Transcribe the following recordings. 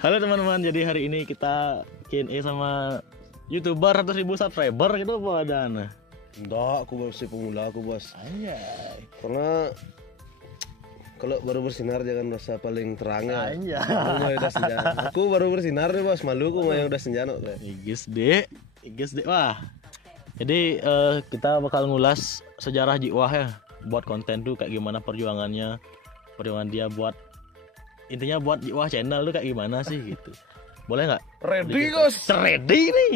Halo teman-teman, jadi hari ini kita Q&A sama YouTuber 100.000 subscriber gitu apa adaan? Enggak, aku masih pemula aku bos. Anjay. Karena kalau baru bersinar jangan merasa paling terang ya. Anjay. Aku mah udah senja. Aku baru bersinar nih bos, malu aku mah yang udah senja no. Igis dek, wah. Jadi kita bakal ngulas sejarah Jiwah ya, buat konten tuh kayak gimana perjuangan dia buat intinya buat Jiwah channel tuh kayak gimana sih gitu. Boleh nggak? Ready guys. Ready nih.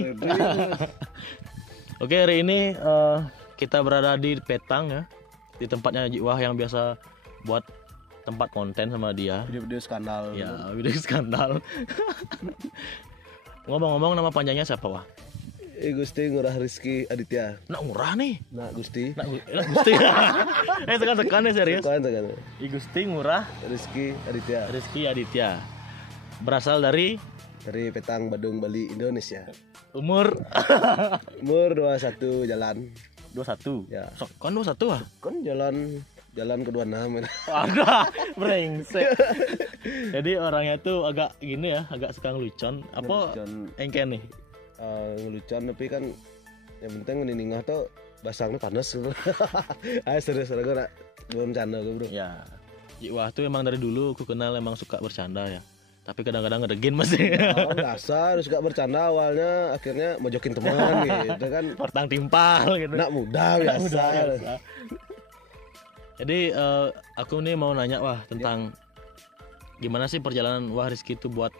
Oke, hari ini kita berada di Petang ya, di tempatnya Jiwah yang biasa buat tempat konten sama dia. Video-video skandal. Ya, video skandal. Ngomong-ngomong, nama panjangnya siapa wah? Gusti Ngurah Rizky Aditya. Nak murah nih. Nak Gusti. Gusti. Tekan ya serius. Tekan. Gusti Ngurah Rizky Aditya. Berasal dari Petang, Badung, Bali, Indonesia. umur 21 jalan. 21. Ya. Sok kan 21 ah. Kan jalan ke 26. Agak brengsek. Jadi orangnya tuh agak gini ya, agak suka ngelucon. Apa engken nih? Ngelucon tapi kan yang penting ningah tuh basangnya panas. Ayo serius gue nak belum bercanda gue bro. Ya, Jiwah tuh emang dari dulu aku kenal emang suka bercanda ya. Tapi kadang-kadang ngedegin masih. Dasar suka bercanda awalnya, akhirnya mojokin teman gitu kan. Pertang timpal gitu. Nak muda biasa. Jadi aku nih mau nanya wah tentang gimana sih perjalanan Wah Rizky itu buat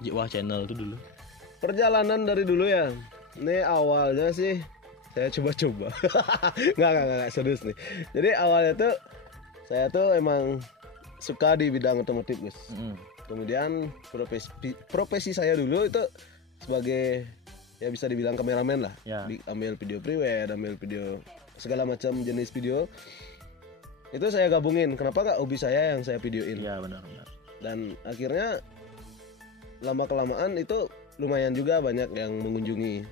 Jiwah channel itu dulu. Perjalanan dari dulu ya. Ini awalnya sih saya coba-coba. Nggak serius nih. Jadi awalnya tuh saya tuh emang suka di bidang otomotif guys. Kemudian profesi saya dulu itu sebagai ya bisa dibilang kameramen lah. Ya. Ambil video pre-wed, ambil video segala macam jenis video. Itu saya gabungin. Kenapa nggak hobi saya yang saya videoin? Iya benar. Dan akhirnya lama kelamaan itu lumayan juga banyak yang mengunjungi.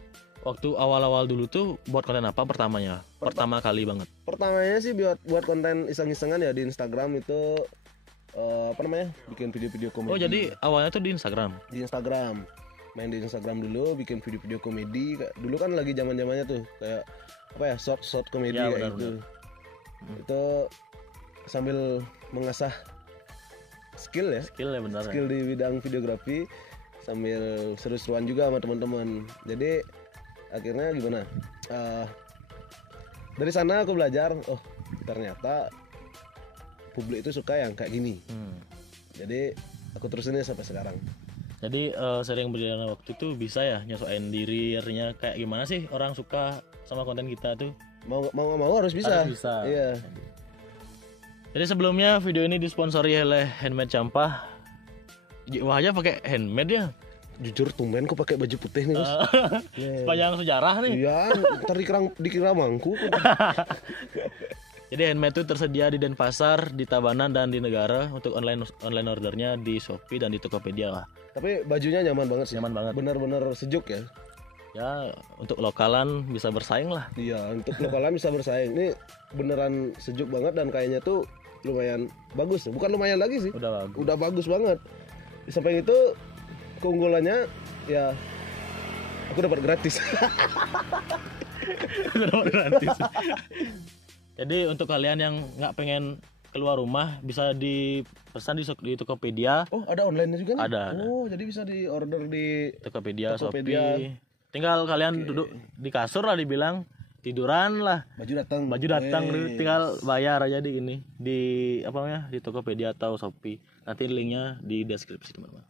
Waktu awal-awal dulu tuh buat konten apa pertamanya? Pertama kali banget. Pertamanya sih buat konten iseng-isengan ya di Instagram itu bikin video-video komedi. Oh jadi awalnya tuh di Instagram. Di Instagram. Main di Instagram dulu bikin video-video komedi. Dulu kan lagi zaman-zamannya tuh kayak short komedi Ya, kayak gitu. Itu sambil mengasah skill ya benar. Skill di bidang videografi sambil seru-seruan juga sama teman-teman. Jadi akhirnya gimana? Dari sana aku belajar, oh ternyata publik itu suka yang kayak gini. Jadi aku terusin sampai sekarang. Jadi sering berjalan waktu itu bisa ya nyesuaiin dirinya kayak gimana sih orang suka sama konten kita tuh? Mau harus bisa. Harus bisa. Iya. Jadi sebelumnya video ini disponsori oleh Handmade Campah. Jiwah aja pakai handmade ya. Jujur tumben aku pakai baju putih nih guys. Sepanjang sejarah nih. Iya, ntar dikira mangku. Jadi handmade itu tersedia di Denpasar, di Tabanan dan di Negara. Untuk online ordernya di Shopee dan di Tokopedia lah. Tapi bajunya nyaman banget sih. Nyaman banget. Benar-benar sejuk ya. Ya untuk lokalan bisa bersaing lah. Iya, untuk lokalan bisa bersaing. Ini beneran sejuk banget dan kayaknya tuh lumayan bagus. Bukan lumayan lagi sih. Udah bagus banget. Di samping itu keunggulannya ya aku dapat gratis. Jadi untuk kalian yang nggak pengen keluar rumah bisa dipesan di Tokopedia. Oh ada online juga nih? Ada. Oh jadi bisa di order di Tokopedia. Shopee. Tinggal kalian duduk di kasur lah dibilang tiduran lah. Baju datang tinggal bayar aja di di Tokopedia atau Shopee. Nanti linknya di deskripsi teman-teman.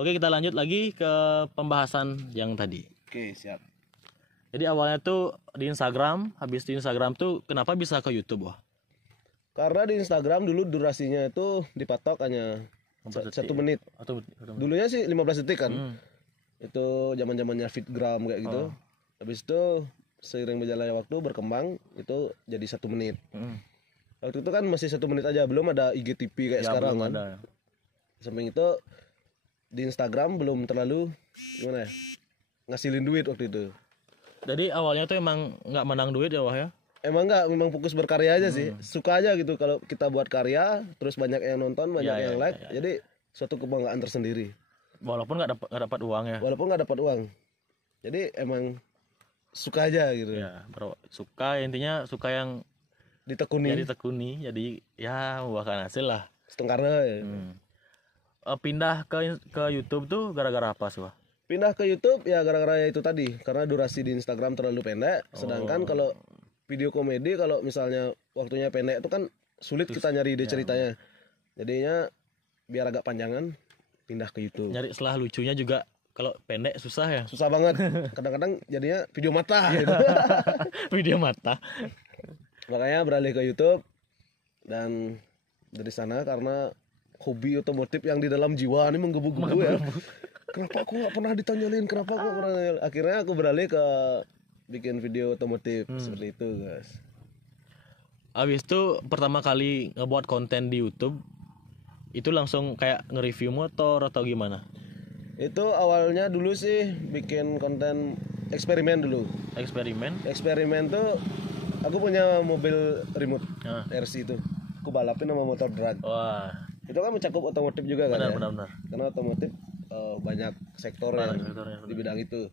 Oke, kita lanjut lagi ke pembahasan yang tadi. Oke, siap. Jadi awalnya tuh di Instagram, habis di Instagram tuh kenapa bisa ke YouTube wah? Karena di Instagram dulu durasinya itu dipatok hanya 1 menit. Dulunya sih 15 detik kan. Itu zaman-zamannya fitgram kayak gitu. Habis itu seiring berjalannya waktu berkembang itu jadi 1 menit. Waktu itu kan masih 1 menit aja, belum ada IGTV kayak sekarang kan. Ada. Samping itu di Instagram belum terlalu gimana ya, ngasilin duit waktu itu. Jadi awalnya tuh emang nggak menang duit ya wah ya? Emang nggak, memang fokus berkarya aja sih. Suka aja gitu kalau kita buat karya, terus banyak yang nonton, banyak yang like. Jadi suatu kebanggaan tersendiri. Walaupun nggak dapat uang ya. Walaupun nggak dapat uang. Jadi emang suka aja gitu. Ya, bro, suka intinya suka yang ditekuni. Jadi ya membuahkan hasil lah. Setengkara ya. Pindah ke YouTube tuh gara-gara apa sih, Wah? Pindah ke YouTube ya gara-gara itu tadi, karena durasi di Instagram terlalu pendek. Sedangkan kalau video komedi kalau misalnya waktunya pendek itu kan sulit kita nyari ide ceritanya. Jadinya biar agak panjangan pindah ke YouTube. Nyari setelah lucunya juga kalau pendek susah ya. Susah banget. Kadang-kadang jadinya video mata gitu. Video mata. Makanya beralih ke YouTube dan dari sana karena hobi otomotif yang di dalam jiwa ini menggebu-gebu ya. Kenapa aku nggak pernah ditanyain, kenapa aku pernah. Akhirnya aku beralih ke bikin video otomotif seperti itu, guys. Abis itu pertama kali ngebuat konten di YouTube itu langsung kayak nge-review motor atau gimana? Itu awalnya dulu sih bikin konten eksperimen dulu. Eksperimen tuh aku punya mobil remote RC itu. Aku balapin sama motor drag. Wah. Itu kan mencakup otomotif juga kan. Benar. Karena otomotif banyak sektor yang di bidang itu.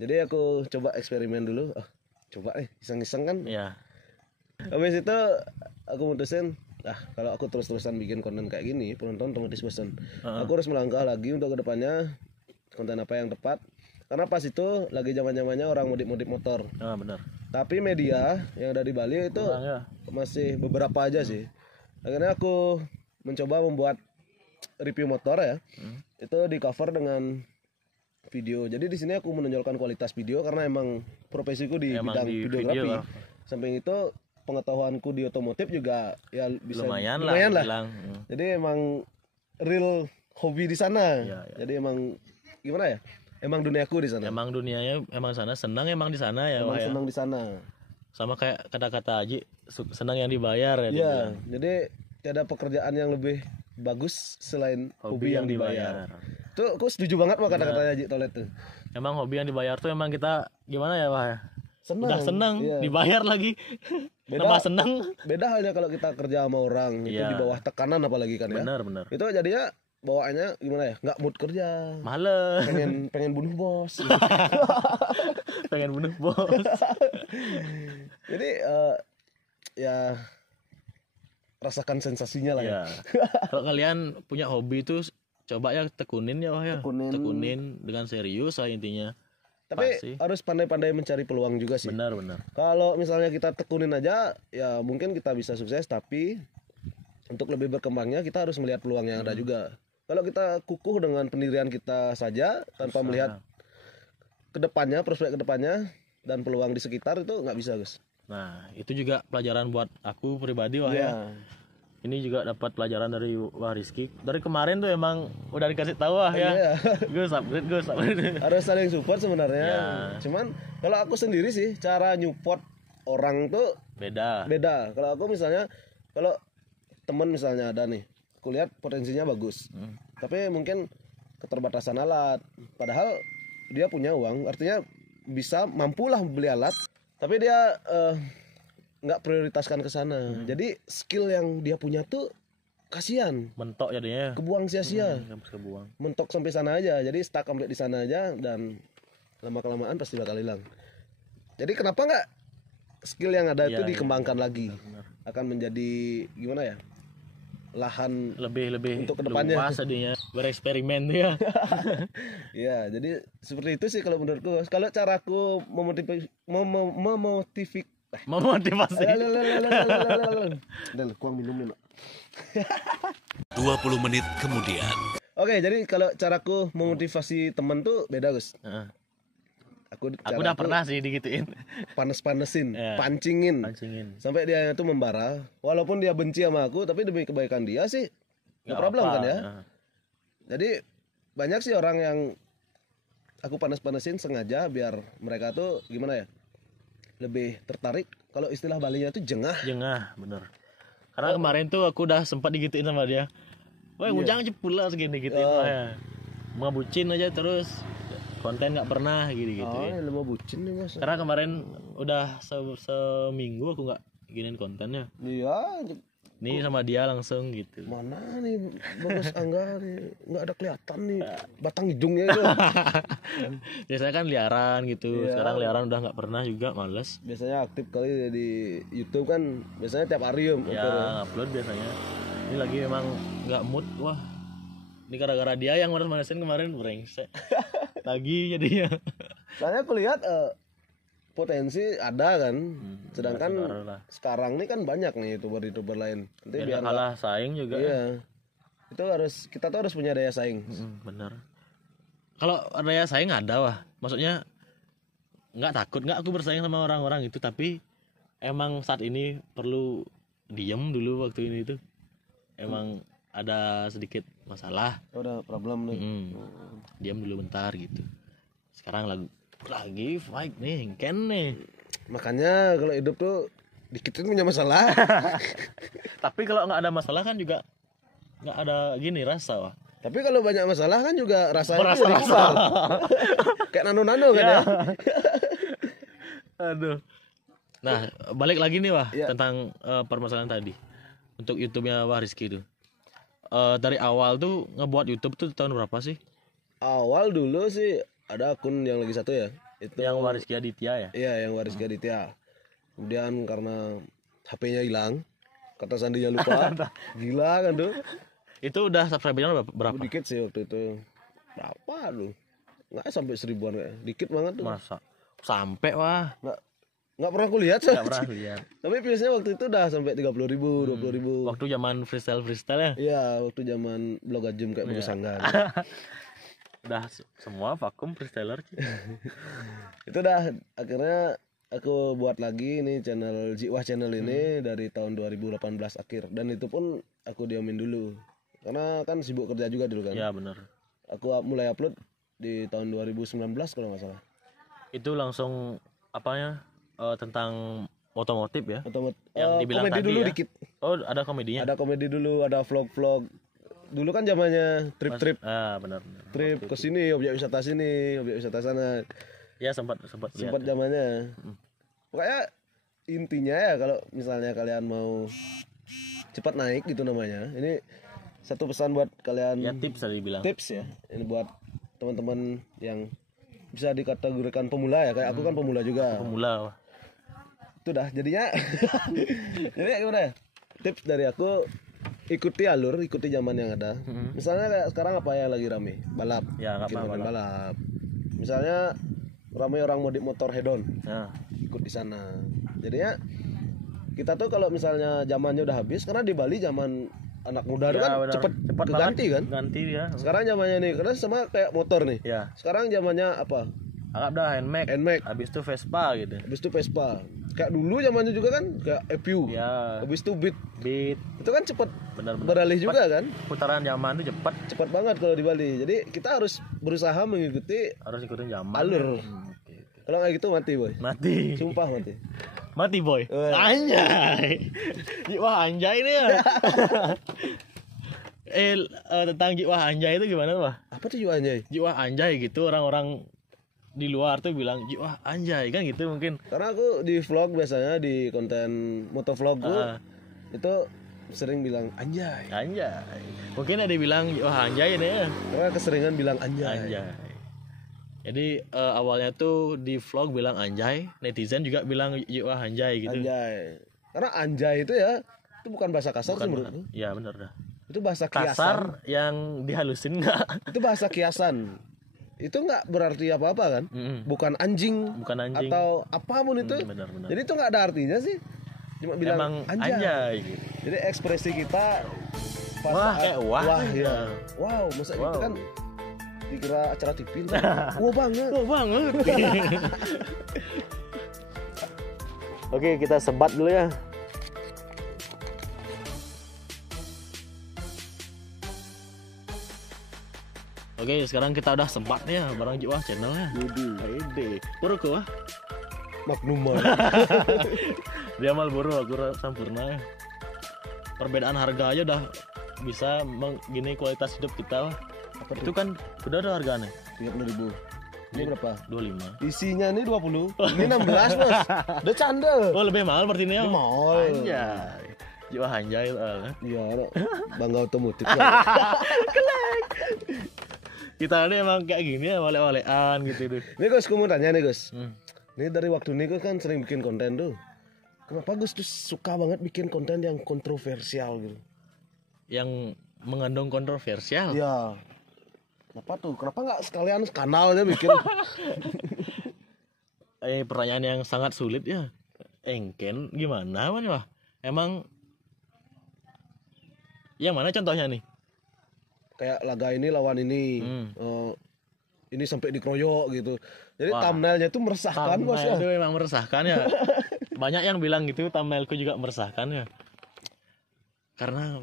Jadi aku coba eksperimen dulu. Coba iseng-iseng kan. Iya. Habis itu aku mutusin kalau aku terus-terusan bikin konten kayak gini, penonton otomatis bosan. Aku harus melangkah lagi untuk kedepannya konten apa yang tepat. Karena pas itu lagi zaman-zamannya orang modif motor. Benar. Tapi media yang ada di Bali itu masih beberapa aja sih. Akhirnya aku mencoba membuat review motor ya. Itu di cover dengan video. Jadi di sini aku menonjolkan kualitas video karena emang profesiku di bidang videografi. Samping itu pengetahuanku di otomotif juga ya bisa lumayan lah. Jadi emang real hobi di sana. Ya. Jadi emang gimana ya? Emang duniaku di sana. Emang dunianya emang sana, senang emang di sana ya. Emang senang di sana. Sama kayak kata-kata Aji, senang yang dibayar ya. Iya. Jadi ada pekerjaan yang lebih bagus selain hobi yang dibayar. Tuh aku setuju banget sama kata-kata Aji Tolet tuh. Emang hobi yang dibayar tuh emang kita gimana ya, Wah ya? Udah senang, iya. Dibayar lagi. Tambah senang. Beda halnya kalau kita kerja sama orang itu di bawah tekanan apalagi kan ya. Benar. Itu jadinya bawaannya gimana ya? Nggak mood kerja. Males. Pengen bunuh bos. Pengen bunuh bos. Jadi ya rasakan sensasinya lah ya. Kalau kalian punya hobi itu coba ya tekunin ya, Wah ya. Tekunin dengan serius lah intinya. Tapi pasti harus pandai-pandai mencari peluang juga sih. Benar. Kalau misalnya kita tekunin aja, ya mungkin kita bisa sukses. Tapi untuk lebih berkembangnya kita harus melihat peluang yang ada juga. Kalau kita kukuh dengan pendirian kita saja tanpa melihat kedepannya, prospek kedepannya dan peluang di sekitar itu nggak bisa, guys. Nah itu juga pelajaran buat aku pribadi, Wah ya. Ini juga dapat pelajaran dari Wah Rizky. Dari kemarin tuh emang udah dikasih tahu ya. Gue upgrade. Harus saling support sebenarnya. Cuman kalau aku sendiri sih cara nyupport orang tuh beda. Kalau aku misalnya kalau teman misalnya ada nih, aku lihat potensinya bagus. Tapi mungkin keterbatasan alat. Padahal dia punya uang, artinya bisa mampulah beli alat. Tapi dia nggak prioritaskan ke sana. Jadi skill yang dia punya tuh kasihan. Mentok jadinya. Kebuang sia-sia. Kebuang. Mentok sampai sana aja. Jadi stuck sampai di sana aja dan lama-kelamaan pasti bakal hilang. Jadi kenapa nggak skill yang ada itu dikembangkan lagi? Benar. Akan menjadi gimana ya? Lahan lebih untuk kedepannya. Luas jadinya. Bereksperimen tuh ya. Ya, jadi seperti itu sih kalau menurutku. Kalau caraku memotivasi Dan kuang minum nih, 20 menit kemudian. Oke, jadi kalau caraku memotivasi temen tuh beda, Gus. Aku udah pernah sih digituin. Panes-panesin, pancingin. Sampai dia itu membara. Walaupun dia benci sama aku, tapi demi kebaikan dia sih nggak problem kan ya. Jadi banyak sih orang yang aku panes-panesin sengaja biar mereka tuh gimana ya, lebih tertarik. Kalau istilah Balinya tuh jengah, bener. Karena kemarin tuh aku udah sempat digituin sama dia. Woi, ujang aja pula segini gituin ya. Mau bucin aja terus konten nggak pernah gitu. Ini mau bucin nih, Mas. Karena kemarin udah seminggu aku nggak giniin kontennya. Iya, nih sama dia langsung gitu. Mana nih Bagas Angga nih, nggak ada kelihatan nih batang hidungnya itu. Biasanya kan liaran gitu, sekarang liaran udah nggak pernah juga, males. Biasanya aktif kali di YouTube kan, biasanya tiap hari ya upload biasanya. Ini lagi memang nggak mood, wah. Ini gara-gara dia yang manas-manasin kemarin brengsek. Lagi jadinya. Soalnya aku lihat potensi ada kan, sedangkan sekarang nih kan banyak nih youtuber lain. Nanti biar kalah saing juga. Iya, itu kita tuh harus punya daya saing. Bener. Kalau daya saing ada wah, maksudnya nggak aku bersaing sama orang-orang itu, tapi emang saat ini perlu diem dulu waktu ini tuh. Emang ada sedikit masalah. Ada problem nih. Diam dulu bentar gitu. Sekarang lagi fight nih, Ken nih. Makanya kalau hidup tuh dikit punya masalah. Tapi kalau nggak ada masalah kan juga nggak ada gini rasa wah. Tapi kalau banyak masalah kan juga rasanya besar. Kayak nano kan ya. Aduh. Nah balik lagi nih wah tentang permasalahan tadi untuk YouTube-nya Wah Rizky itu. Dari awal tuh ngebuat YouTube tuh tahun berapa sih? Awal dulu sih ada akun yang lagi satu ya, itu yang Rizky Aditya ya. Iya, yang Rizky Aditya. Kemudian karena HP-nya hilang, kata sandinya lupa. Gila kan tuh. Itu udah subscriber-nya berapa? Dikit sih waktu itu. Berapa lu? Nggak sampai 1000-an kayak. Dikit banget tuh. Masa? Sampai wah. Nggak pernah aku lihat. Nggak pernah lihat. Tapi biasanya waktu itu udah sampai 30.000, 20.000. Waktu zaman freestyle ya? Iya, waktu zaman blog ajum kayak Bagas Angga. Udah semua vakum freestyler. Itu dah akhirnya aku buat lagi nih channel Jiwah channel ini dari tahun 2018 akhir, dan itu pun aku diamin dulu karena kan sibuk kerja juga dulu kan. Iya benar. Aku mulai upload di tahun 2019 kalau nggak salah. Itu langsung apanya tentang otomotif ya? Yang dibilang komedi tadi dulu ya? Dikit. Oh ada komedinya? Ada komedi dulu, ada vlog. Dulu kan zamannya trip. Benar. Trip ke sini, objek wisata sini, objek wisata sana. Ya sempat zamannya. Pokoknya intinya ya kalau misalnya kalian mau cepat naik gitu namanya. Ini satu pesan buat kalian. Ya tips tadi bilang. Tips ya. Ini buat teman-teman yang bisa dikategorikan pemula ya, kayak aku kan pemula juga. Pemula. Itu dah jadinya. Jadi gimana ya? Tips dari aku, ikuti zaman yang ada. Misalnya kayak sekarang apa yang lagi rame? Balap. Ya, balap. Misalnya ramai orang modif motor hedon. Ya. Ikut di sana. Jadinya kita tuh kalau misalnya zamannya udah habis, karena di Bali zaman anak muda itu kan cepet ganti kan? Ganti ya. Sekarang zamannya nih, karena sama kayak motor nih. Ya. Sekarang zamannya apa? Anggap dah NMAX. Habis itu Vespa gitu. Kayak dulu zamannya juga kan kayak EPU. Ya. Habis itu Beat. Itu kan cepet beralih juga kan? Putaran zaman itu cepat banget kalau di Bali. Jadi kita harus berusaha ikutin zaman. Alur. Kalau nggak gitu mati boy. Sumpah mati boy. Anjay. Wah anjay nih ya. Tentang Jiwah Anjay itu gimana Wah? Apa tuh Jiwah Anjay? Jiwah Anjay gitu orang-orang di luar tuh bilang Jiwah Anjay kan gitu mungkin. Karena aku di vlog biasanya di konten motovlog itu sering bilang anjay. Mungkin ada bilang Jiwah Anjay ini ya. Karena keseringan bilang anjay. Jadi awalnya tuh di vlog bilang anjay, netizen juga bilang Jiwah Anjay gitu. Anjay. Karena anjay itu ya, itu bukan bahasa kasar sih menurutku. Iya benar dah. Itu bahasa kiasan. Kasar yang dihalusin enggak? Itu bahasa kiasan. Itu enggak berarti apa-apa kan? Bukan anjing atau apapun itu. Benar. Jadi itu enggak ada artinya sih. Cuma bilang emang anjay gitu. Jadi ekspresi kita pas wah ya. Wow, masa itu kan dikira acara TV. Wah banget. Oke, kita sebat dulu ya. Oke, sekarang kita udah sebat ya bareng Jiwah channelnya. Ide. Puru ke wah. Magnuma. Dia Marlboro, aku Sampurna. Perbedaan harga aja udah bisa gini kualitas hidup kita. Apa itu kan udah ada harganya 30.000. Ini berapa? 25. Isinya ini 20. Ini 16 Mas. Udah canda. Oh lebih mahal berarti ini ya. Mahal. Anjay. Jiwa hanjai lah. Iya, bangga otomotif. Kita ini emang kayak gini ya, wale-walean gitu tuh. Nih Gus, aku mau tanya nih Gus. Ini dari waktu ini Gus kan sering bikin konten tuh. Kenapa Gus tuh suka banget bikin konten yang kontroversial gitu? Yang mengandung kontroversial? Iya. Kenapa tuh? Kenapa nggak sekalian kanal aja bikin? Pertanyaan yang sangat sulit ya. Engken gimana man wah? Emang yang mana contohnya nih? Kayak laga ini lawan ini. Ini sampai dikeroyok gitu. Jadi thumbnailnya itu meresahkan Bos ya. Itu memang meresahkan ya. Banyak yang bilang gitu, thumbnailku juga meresahkan ya. Karena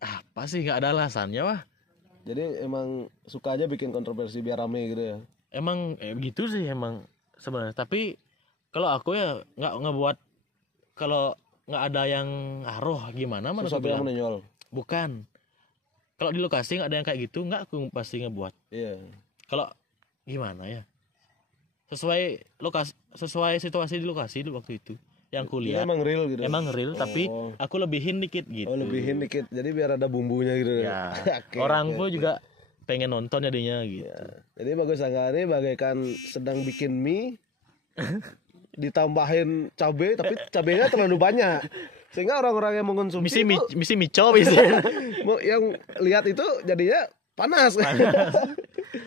apa sih, nggak ada alasannya wah. Jadi emang suka aja bikin kontroversi biar rame gitu ya. Emang gitu sih emang sebenarnya. Tapi kalau aku ya nggak ngebuat, kalau nggak ada yang ngaruh gimana mana sesuatu yang menonjol. Bukan. Kalau di lokasi nggak ada yang kayak gitu, nggak aku pasti ngebuat. Iya. Kalau gimana ya? Sesuai situasi di lokasi di waktu itu. Yang kuliah. Emang real gitu. Emang real, tapi aku lebihin dikit gitu. Oh, lebihin dikit. Jadi biar ada bumbunya gitu. Ya. Orang pun juga pengen nonton jadinya gitu. Ya. Jadi Bagus Angga ini bagaikan sedang bikin mie ditambahin cabai, tapi cabenya terlalu banyak. Sehingga orang-orang yang mengkonsumsi misi mico bisa. Yang lihat itu jadinya panas.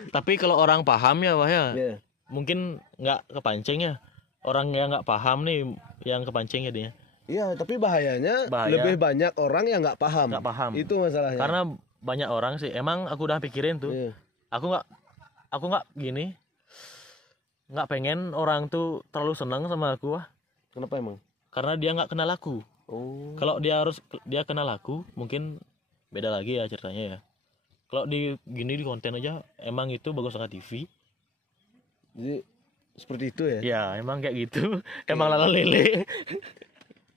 Tapi kalau orang paham ya wah ya. Yeah. Mungkin nggak kepancing ya. Orang yang nggak paham nih yang kepancing ya dia. Iya, tapi bahayanya lebih banyak orang yang nggak paham. Nggak paham. Itu masalahnya. Karena banyak orang sih. Emang aku udah pikirin tuh. Yeah. Aku nggak gini. Nggak pengen orang tuh terlalu senang sama aku wah. Kenapa emang? Karena dia nggak kenal aku. Oh. Kalau dia kenal aku, mungkin beda lagi ya ceritanya ya. Kalau di konten aja emang itu Bagus Angga TV. Jadi seperti itu ya? Ya emang kayak gitu. Emang lala lele.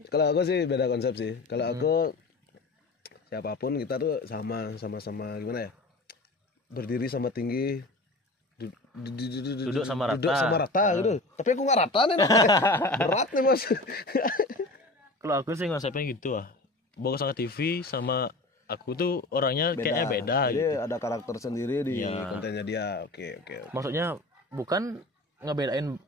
Kalau aku sih beda konsep sih. Kalau aku siapapun kita tuh sama-sama gimana ya? Berdiri sama tinggi. Duduk sama rata gitu. Tapi aku nggak rata nih. Berat nih Mas. Kalau aku sih konsepnya gitu ah. Bagus Angga TV sama aku tuh orangnya kayaknya beda. Jadi gitu. ada karakter sendiri di kontennya dia. Oke. Maksudnya bukan ngebedain,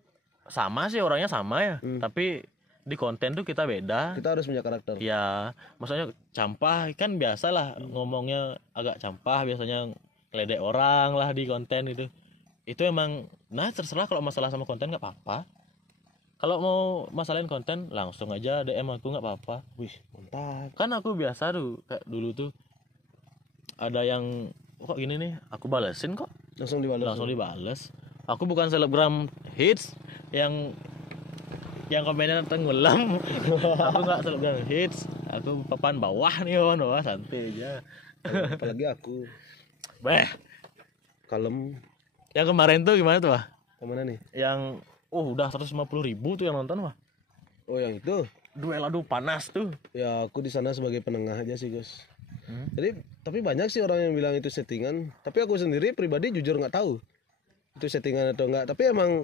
sama sih orangnya sama ya. Tapi di konten tuh kita beda. Kita harus punya karakter. Ya, maksudnya campah kan biasalah ngomongnya agak campah, biasanya ngeledek orang lah di konten itu. Itu emang terserah, kalau masalah sama konten nggak apa-apa. Kalau mau masalahin konten langsung aja DM aku nggak apa-apa. Wih, mantap. Kan aku biasa tuh kayak dulu tuh ada yang kok gini nih, aku balesin kok. Langsung dibales. Aku bukan selebgram hits yang komennya tenggelam. Aku nggak selebgram hits. Aku papan bawah nih, bawah santai aja. Apalagi aku. Kalem. Yang kemarin tuh gimana tuh, Wah? Kemana nih? Yang udah 150.000 tuh yang nonton, Wah. Oh, yang itu. Duel adu panas tuh. Ya, aku di sana sebagai penengah aja sih, Gus. Jadi, tapi banyak sih orang yang bilang itu settingan. Tapi aku sendiri pribadi jujur nggak tahu itu settingan atau enggak. Tapi emang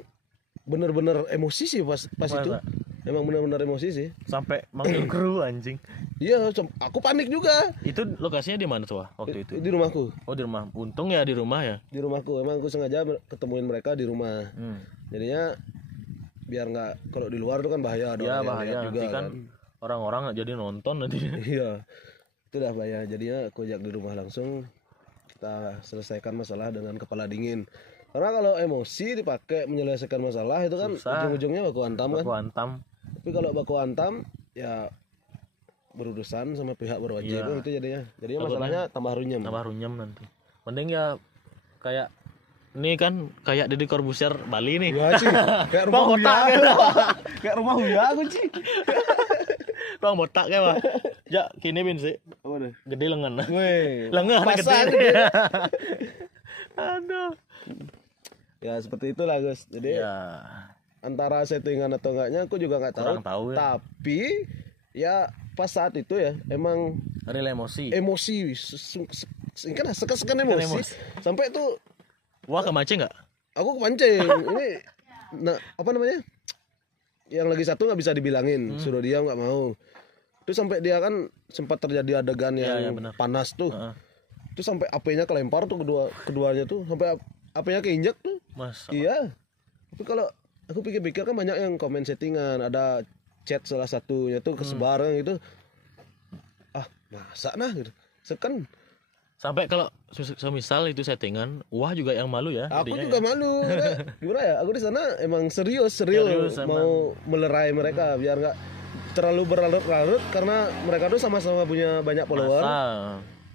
bener-bener emosi sih pas itu. Emang bener-bener emosi sih. Sampai manggil kru anjing. Iya, aku panik juga. Itu lokasinya di mana tuh, Wah, waktu itu? Di rumahku. Oh, di rumah. Untung ya di rumah ya. Di rumahku. Emang aku sengaja ketemuin mereka di rumah. Jadinya biar nggak, kalau di luar tuh kan bahaya. Iya, bahaya juga kan. Orang-orang nggak jadi nonton nanti. Iya. Itu dah bahaya. Jadinya aku ajak di rumah langsung, kita selesaikan masalah dengan kepala dingin. Karena kalau emosi dipakai menyelesaikan masalah itu kan ujung-ujungnya baku hantam kan. Baku hantam. Tapi kalau baku hantam ya berurusan sama pihak berwajib itu jadinya. Jadinya masalahnya tambah runyam. Tambah runyam nanti. Mending ya kayak ini kan kayak Deddy Corbuzier Bali nih. Iya sih. Kayak rumah Huya. Kayak rumah Huya aku sih. Bang botak ya, Pak. Ya, kini bin sih. Apa deh? Gede lengan. Weh. Lengan gede. Aduh. Ya seperti itulah, Gus. Jadi antara settingan atau enggaknya aku juga nggak tahu. Ya. Tapi ya pas saat itu ya emang real emosi. Kan sekan emosi. Sampai tuh wah, kemancing nggak? Aku kepancing. Ini apa namanya? Yang lagi satu nggak bisa dibilangin, suruh diam nggak mau. Itu sampai dia kan sempat terjadi adegan yang panas tuh. Itu sampai AP-nya kelempar tuh keduanya tuh, sampai AP-nya keinjak tuh. Iya. Tapi kalau aku pikir-pikir kan banyak yang komen settingan, ada chat salah satunya tuh kesebar gitu. Ah, masa nah gitu. Sekan sampai kalau semisal itu settingan, wah juga yang malu ya. Aku juga malu. Gimana ya? Aku di sana emang serius mau melerai mereka biar nggak terlalu berlarut-larut karena mereka tuh sama-sama punya banyak follower.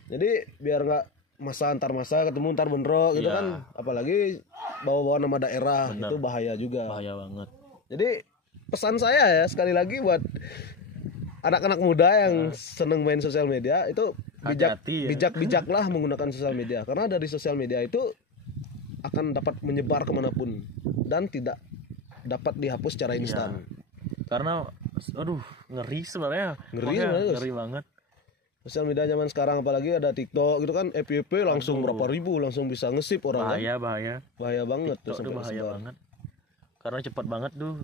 Jadi biar nggak masa antar masa ketemu ntar bentrok gitu kan. Apalagi bawa-bawa nama daerah itu bahaya juga. Bahaya banget. Jadi pesan saya ya sekali lagi buat anak-anak muda yang seneng main sosial media itu bijaklah menggunakan sosial media karena dari sosial media itu akan dapat menyebar kemanapun dan tidak dapat dihapus secara instan. Karena aduh ngeri sebenarnya. Ngeri banget. Sosial media zaman sekarang apalagi ada TikTok gitu kan, FYP langsung berapa ribu langsung bisa ngesip orang. Bahaya banget tuh bahaya banget. Karena cepat banget tuh.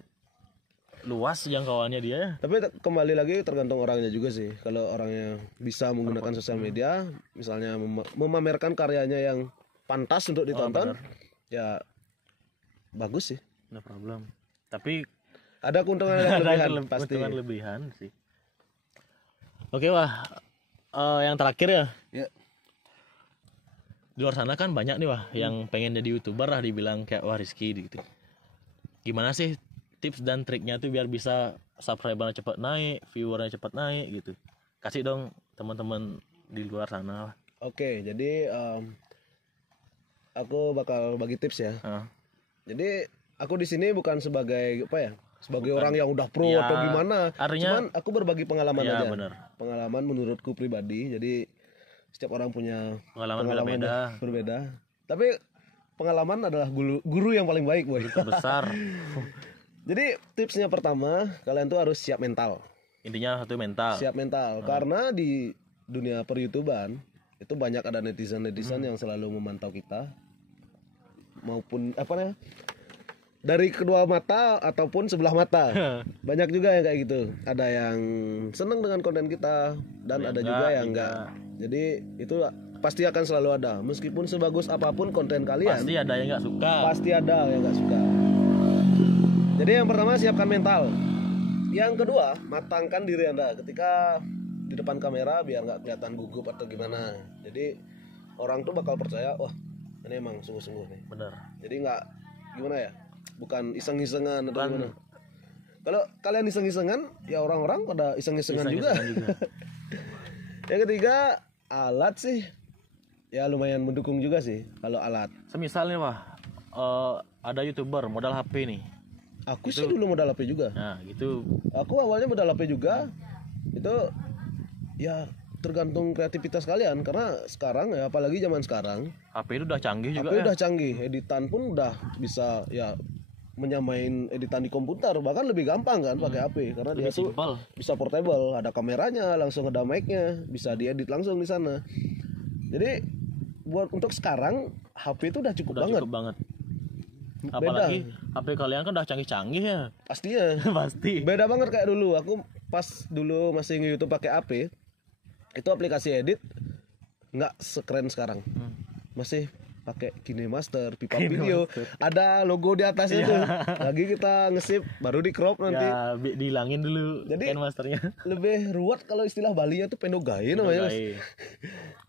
Luas jangkauannya dia. Tapi kembali lagi tergantung orangnya juga sih. Kalau orangnya bisa menggunakan sosial media, misalnya memamerkan karyanya yang pantas untuk ditonton, ya bagus sih. No problem. Tapi ada keuntungan yang lebihan pasti. Keuntungan lebihan sih. Oke wah, yang terakhir ya. Di luar sana kan banyak nih wah yang pengen jadi YouTuber lah dibilang kayak wah Rizky gitu. Gimana sih tips dan triknya tuh biar bisa subscriber-nya cepat naik, viewernya cepat naik gitu. Kasih dong teman-teman di luar sana. Oke, jadi aku bakal bagi tips ya. Jadi aku di sini bukan sebagai apa ya? Sebagai orang yang udah pro atau gimana. Cuman aku berbagi pengalaman aja. Bener. Pengalaman menurutku pribadi. Jadi setiap orang punya pengalaman berbeda. Tapi pengalaman adalah guru yang paling baik buat kita. Besar. Jadi tipsnya pertama, kalian tuh harus siap mental. Intinya satu mental. Siap mental, karena di dunia per-YouTuban itu banyak ada netizen yang selalu memantau kita, maupun dari kedua mata ataupun sebelah mata. Banyak juga yang kayak gitu. Ada yang seneng dengan konten kita dan ada juga yang enggak. Jadi itu pasti akan selalu ada. Meskipun sebagus apapun konten kalian, pasti ada yang enggak suka. Pasti ada yang enggak suka. Jadi yang pertama siapkan mental. Yang kedua matangkan diri Anda ketika di depan kamera biar nggak kelihatan gugup atau gimana. Jadi orang tuh bakal percaya, wah ini emang sungguh-sungguh nih. Bener. Jadi nggak gimana ya, bukan iseng-isengan atau gimana. Kalau kalian iseng-isengan, ya orang-orang pada iseng-isengan juga. Yang ketiga alat sih, ya lumayan mendukung juga sih kalau alat. Semisalnya ada YouTuber modal HP nih. Aku sih dulu modal HP juga. Nah, gitu. Aku awalnya modal HP juga. Itu ya tergantung kreativitas kalian karena sekarang ya apalagi zaman sekarang HP itu udah canggih juga. HP udah canggih, editan pun udah bisa ya menyamain editan di komputer, bahkan lebih gampang kan pakai HP karena lebih dia tuh bisa portable, ada kameranya, langsung ada mic-nya, bisa diedit langsung di sana. Jadi untuk sekarang HP itu udah cukup banget. Apalagi HP kalian kan udah canggih-canggih ya. Pastinya. Pasti. Beda banget kayak dulu. Aku pas dulu masih nge-YouTube pakai HP, itu aplikasi edit nggak sekeren sekarang. Masih pakai KineMaster, Pipa Video, ada logo di atasnya tuh. Lagi kita nge-save baru di crop nanti. Ya, dihilangin dulu KineMasternya. Lebih ruwet kalau istilah Balinya tuh pendogai namanya.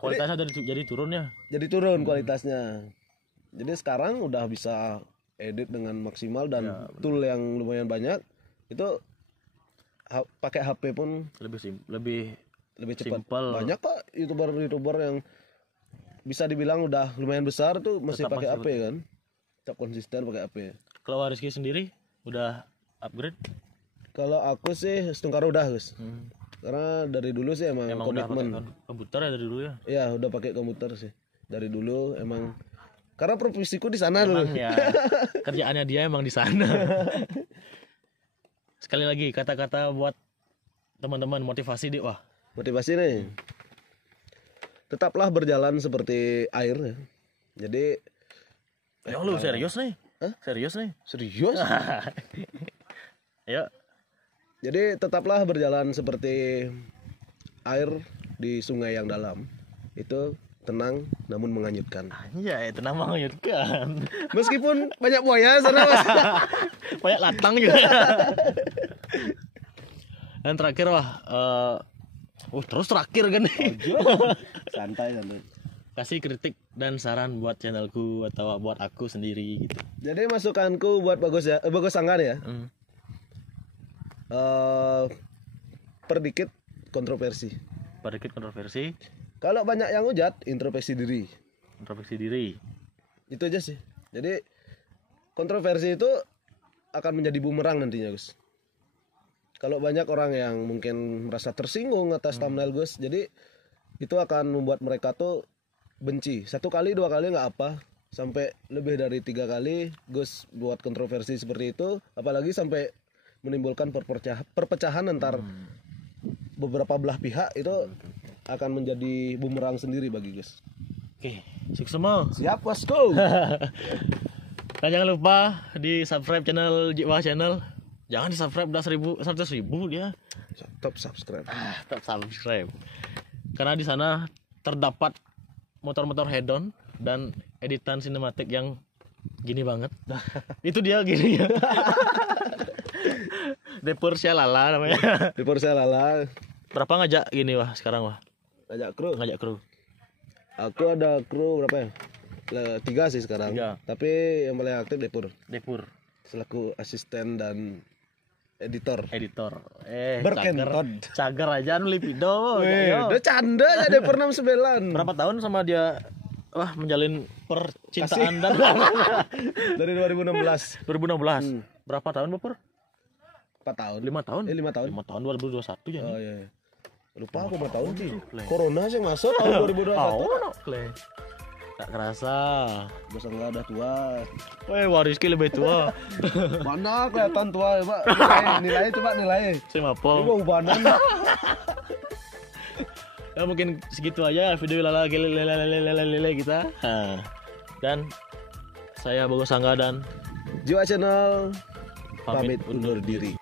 Kualitasnya jadi turun ya. Jadi turun kualitasnya. Jadi sekarang udah bisa edit dengan maksimal dan tool yang lumayan banyak. Itu pakai HP pun lebih cepat. Banyak kok YouTuber yang bisa dibilang udah lumayan besar tuh masih pakai HP kan. Tetap konsisten pakai HP. Kalau Rizky sendiri udah upgrade? Kalau aku sih setengah udah, Gus. Karena dari dulu sih emang komitmen. Udah pakai komputer ya dari dulu ya? Iya, udah pakai komputer sih. Dari dulu emang karena profesiku di sana dulu. Ya, kerjaannya dia emang di sana. Sekali lagi kata-kata buat teman-teman motivasi di wah. Motivasi nih. Tetaplah berjalan seperti air. Jadi lu serius nih? Hah? Serius nih? Serius? Ayo. Jadi tetaplah berjalan seperti air di sungai yang dalam. Itu tenang namun menganyutkan. Anjay, tenang menganyutkan. Meskipun banyak buaya sana Mas. Banyak latang juga. Dan terakhir terus terakhir kan nih. Santai. Kasih kritik dan saran buat channelku atau buat aku sendiri gitu. Jadi masukanku buat Bagus Sanggan ya. Perdikit kontroversi. Kalau banyak yang hujat, introspeksi diri. Itu aja sih. Jadi kontroversi itu akan menjadi bumerang nantinya, Gus. Kalau banyak orang yang mungkin merasa tersinggung atas thumbnail Gus, jadi itu akan membuat mereka tuh benci. 1 kali 2 kali nggak apa, sampai lebih dari 3 kali Gus buat kontroversi seperti itu, apalagi sampai menimbulkan perpecahan antar beberapa belah pihak, itu akan menjadi bumerang sendiri bagi Gus. Oke, sukses semua. Siap, let's go. Dan jangan lupa di subscribe channel Jiwa Channel. Jangan di subscribe udah 100.000 dia. Top subscribe. Karena di sana terdapat motor-motor head-on dan editan sinematik yang gini banget. Itu dia gini ya. Depur Syalala namanya. Depur Syalala. Berapa ngajak gini sekarang Ngajak kru. Aku ada kru berapa ya? 3 sih sekarang. 3. Tapi yang paling aktif Depur. Selaku asisten dan editor. Berkentot. Cager aja nu lipido. Udah canda ya Depur 69. Berapa tahun sama dia menjalin percintaan dan dari 2016. Berapa tahun Baper? 4 tahun. 5 tahun. 5 tahun. 5 tahun 2021 ya. Oh iya. Lupa aku 5 tahun sih. Corona sih masuk tahun 2021. Tak kerasa. Bos enggak ada tua. Wariski lebih tua. Mana kelihatan tua ya, Pak? Nilai. Saya mapol. Ini ubanan. Ya mungkin segitu aja video lele kita. Dan saya Bagus Sangga dan Jiwa Channel pamit undur diri.